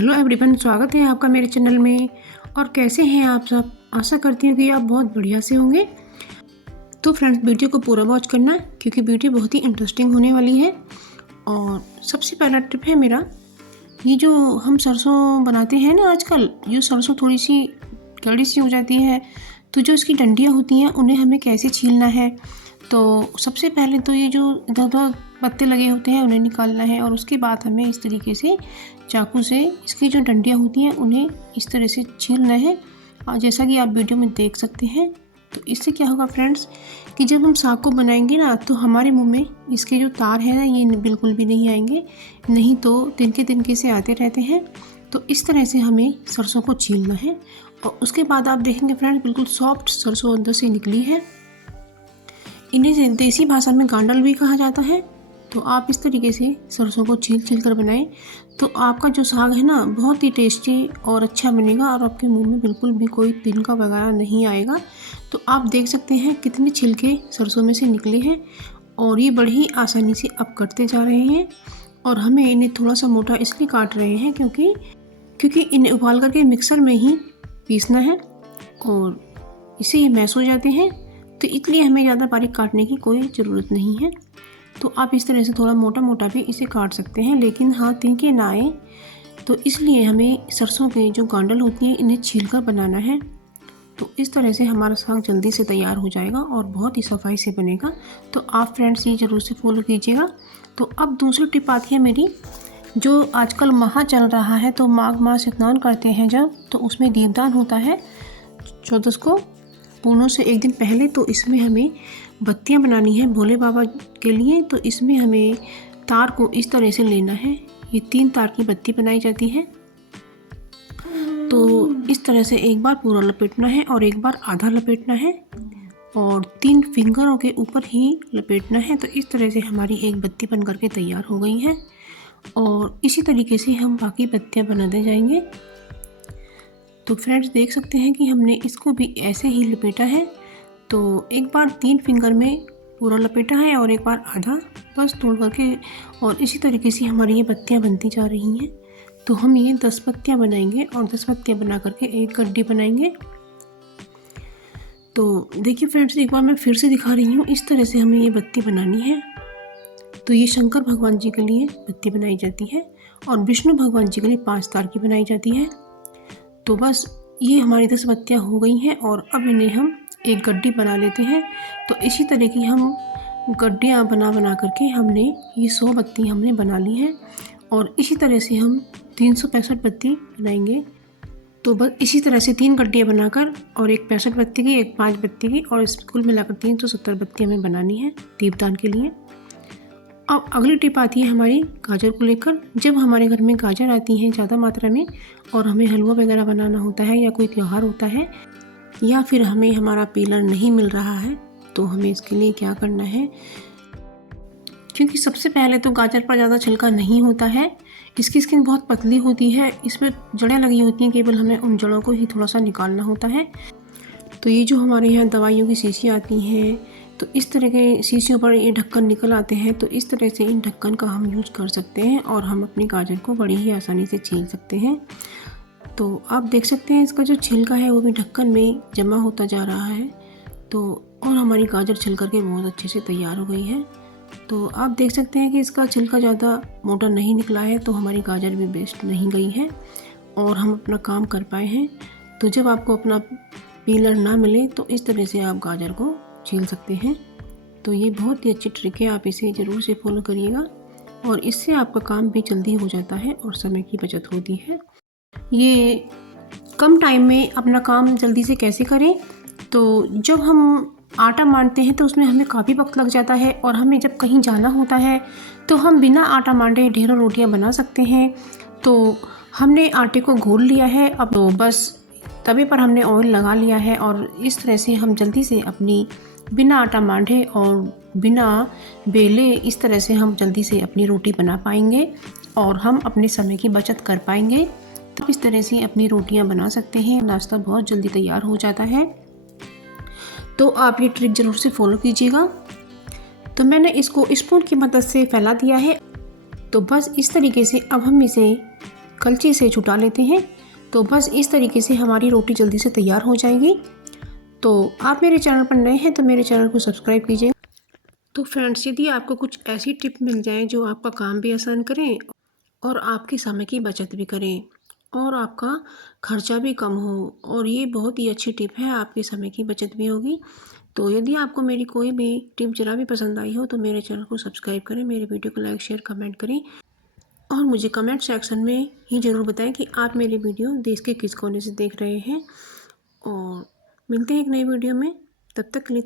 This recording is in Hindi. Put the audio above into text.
हेलो एवरीवन, स्वागत है आपका मेरे चैनल में। और कैसे हैं आप सब? आशा करती हूँ कि आप बहुत बढ़िया से होंगे। तो फ्रेंड्स, वीडियो को पूरा वॉच करना क्योंकि वीडियो बहुत ही इंटरेस्टिंग होने वाली है। और सबसे पहला टिप है मेरा, ये जो हम सरसों बनाते हैं ना आजकल, ये सरसों थोड़ी सी कड़ी सी हो जाती है, तो जो इसकी डंडियाँ होती हैं उन्हें हमें कैसे छीलना है। तो सबसे पहले तो ये जो इधर उधर पत्ते लगे होते हैं उन्हें निकालना है, और उसके बाद हमें इस तरीके से चाकू से इसकी जो डंडियाँ होती हैं उन्हें इस तरह से छीलना है। और जैसा कि आप वीडियो में देख सकते हैं, तो इससे क्या होगा फ्रेंड्स कि जब हम साग को बनाएंगे ना, तो हमारे मुंह में इसके जो तार हैं ना, ये बिल्कुल भी नहीं आएंगे, नहीं तो तिनके तिनके से आते रहते हैं। तो इस तरह से हमें सरसों को छीलना है, और उसके बाद आप देखेंगे फ्रेंड्स, बिल्कुल सॉफ्ट सरसों अंदर से निकली है। इन्हें देसी भाषा में गांडल भी कहा जाता है। तो आप इस तरीके से सरसों को छील कर बनाएं, तो आपका जो साग है ना, बहुत ही टेस्टी और अच्छा बनेगा, और आपके मुंह में बिल्कुल भी कोई तिनका वगैरह नहीं आएगा। तो आप देख सकते हैं कितने छिलके सरसों में से निकले हैं, और ये बड़ी ही आसानी से अब कटते जा रहे हैं। और हमें इन्हें थोड़ा सा मोटा इसलिए काट रहे हैं क्योंकि इन्हें उबाल करके मिक्सर में ही पीसना है, और इससे ये मैश हो जाते हैं। तो इसलिए हमें ज़्यादा बारीक काटने की कोई ज़रूरत नहीं है। तो आप इस तरह से थोड़ा मोटा मोटा भी इसे काट सकते हैं, लेकिन हाँ, तिनके ना आए। तो इसलिए हमें सरसों के जो गांडल होती हैं इन्हें छील कर बनाना है। तो इस तरह से हमारा साग जल्दी से तैयार हो जाएगा और बहुत ही सफाई से बनेगा। तो आप फ्रेंड्स ये ज़रूर से फॉलो कीजिएगा। तो अब दूसरी टिप आती है मेरी, जो आजकल माह चल रहा है, तो माघ मास स्नान करते हैं जब, तो उसमें दीपदान होता है 14 को, पूर्णों से एक दिन पहले। तो इसमें हमें बत्तियां बनानी है भोले बाबा के लिए। तो इसमें हमें तार को इस तरह से लेना है, ये 3 तार की बत्ती बनाई जाती है। तो इस तरह से एक बार पूरा लपेटना है और एक बार आधा लपेटना है, और 3 फिंगरों के ऊपर ही लपेटना है। तो इस तरह से हमारी एक बत्ती बन करके तैयार हो गई है, और इसी तरीके से हम बाकी बत्तियां बनाते जाएंगे। तो फ्रेंड्स देख सकते हैं कि हमने इसको भी ऐसे ही लपेटा है। तो एक बार 3 फिंगर में पूरा लपेटा है और एक बार आधा बस तोड़ करके, और इसी तरीके से हमारी ये बत्तियां बनती जा रही हैं। तो हम ये 10 बत्तियां बनाएंगे, और 10 बत्तियां बना करके एक गड्डी बनाएंगे। तो देखिए फ्रेंड्स, एक बार मैं फिर से दिखा रही हूँ, इस तरह से हमें ये बत्ती बनानी है। तो ये शंकर भगवान जी के लिए बत्ती बनाई जाती है, और विष्णु भगवान जी के लिए 5 तार की बनाई जाती है। तो बस ये हमारी 10 बत्तियाँ हो गई हैं, और अब इन्हें हम एक गड्डी बना लेते हैं। तो इसी तरह की हम गड्डियाँ बना करके हमने ये 100 बत्ती हमने बना ली हैं, और इसी तरह से हम 365 बत्ती बनाएंगे। तो बस इसी तरह से 3 गड्डियाँ बनाकर, और एक 65 बत्ती की, एक 5 बत्ती की, और इस कुल मिलाकर 370 बत्ती हमें बनानी है दीपदान के लिए। अब अगली टिप आती है हमारी गाजर को लेकर। जब हमारे घर में गाजर आती हैं ज़्यादा मात्रा में, और हमें हलवा वगैरह बनाना होता है, या कोई त्यौहार होता है, या फिर हमें हमारा पीलर नहीं मिल रहा है, तो हमें इसके लिए क्या करना है, क्योंकि सबसे पहले तो गाजर पर ज़्यादा छिलका नहीं होता है, इसकी स्किन बहुत पतली होती है, इसमें जड़ें लगी होती हैं, केवल हमें उन जड़ों को ही थोड़ा सा निकालना होता है। तो ये जो हमारे यहाँ दवाइयों की शीशी आती हैं, तो इस तरह के शीशियों पर ये ढक्कन निकल आते हैं। तो इस तरह से इन ढक्कन का हम यूज़ कर सकते हैं, और हम अपनी गाजर को बड़ी ही आसानी से छील सकते हैं। तो आप देख सकते हैं इसका जो छिलका है वो भी ढक्कन में जमा होता जा रहा है। तो और हमारी गाजर छिल करके बहुत अच्छे से तैयार हो गई है। तो आप देख सकते हैं कि इसका छिलका ज़्यादा मोटा नहीं निकला है, तो हमारी गाजर भी वेस्ट नहीं गई है, और हम अपना काम कर पाए हैं। तो जब आपको अपना पीलर ना मिले, तो इस तरह से आप गाजर को छील सकते हैं। तो ये बहुत ही अच्छी ट्रिक है, आप इसे ज़रूर से फॉलो करिएगा, और इससे आपका काम भी जल्दी हो जाता है और समय की बचत होती है। ये कम टाइम में अपना काम जल्दी से कैसे करें, तो जब हम आटा मांडते हैं तो उसमें हमें काफ़ी वक्त लग जाता है, और हमें जब कहीं जाना होता है तो हम बिना आटा मांडे ढेरों रोटियां बना सकते हैं। तो हमने आटे को घोल लिया है, अब तो बस तवे पर हमने ऑयल लगा लिया है, और इस तरह से हम जल्दी से अपनी बिना आटा मांडे और बिना बेले, इस तरह से हम जल्दी से अपनी रोटी बना पाएंगे, और हम अपने समय की बचत कर पाएंगे। तो इस तरह से अपनी रोटियां बना सकते हैं, नाश्ता बहुत जल्दी तैयार हो जाता है। तो आप ये ट्रिक ज़रूर से फॉलो कीजिएगा। तो मैंने इसको स्पून की मदद से फैला दिया है। तो बस इस तरीके से अब हम इसे कलछी से छुटा लेते हैं। तो बस इस तरीके से हमारी रोटी जल्दी से तैयार हो जाएगी। तो आप मेरे चैनल पर नए हैं तो मेरे चैनल को सब्सक्राइब कीजिए। तो फ्रेंड्स, यदि आपको कुछ ऐसी टिप मिल जाए जो आपका काम भी आसान करें और आपके समय की बचत भी करें और आपका खर्चा भी कम हो, और ये बहुत ही अच्छी टिप है, आपके समय की बचत भी होगी। तो यदि आपको मेरी कोई भी टिप जरा भी पसंद आई हो तो मेरे चैनल को सब्सक्राइब करें, मेरे वीडियो को लाइक शेयर कमेंट करें और मुझे कमेंट सेक्शन में ही ज़रूर बताएं कि आप मेरी वीडियो देश के किस कोने से देख रहे हैं। और मिलते हैं एक नई वीडियो में, तब तक के लिए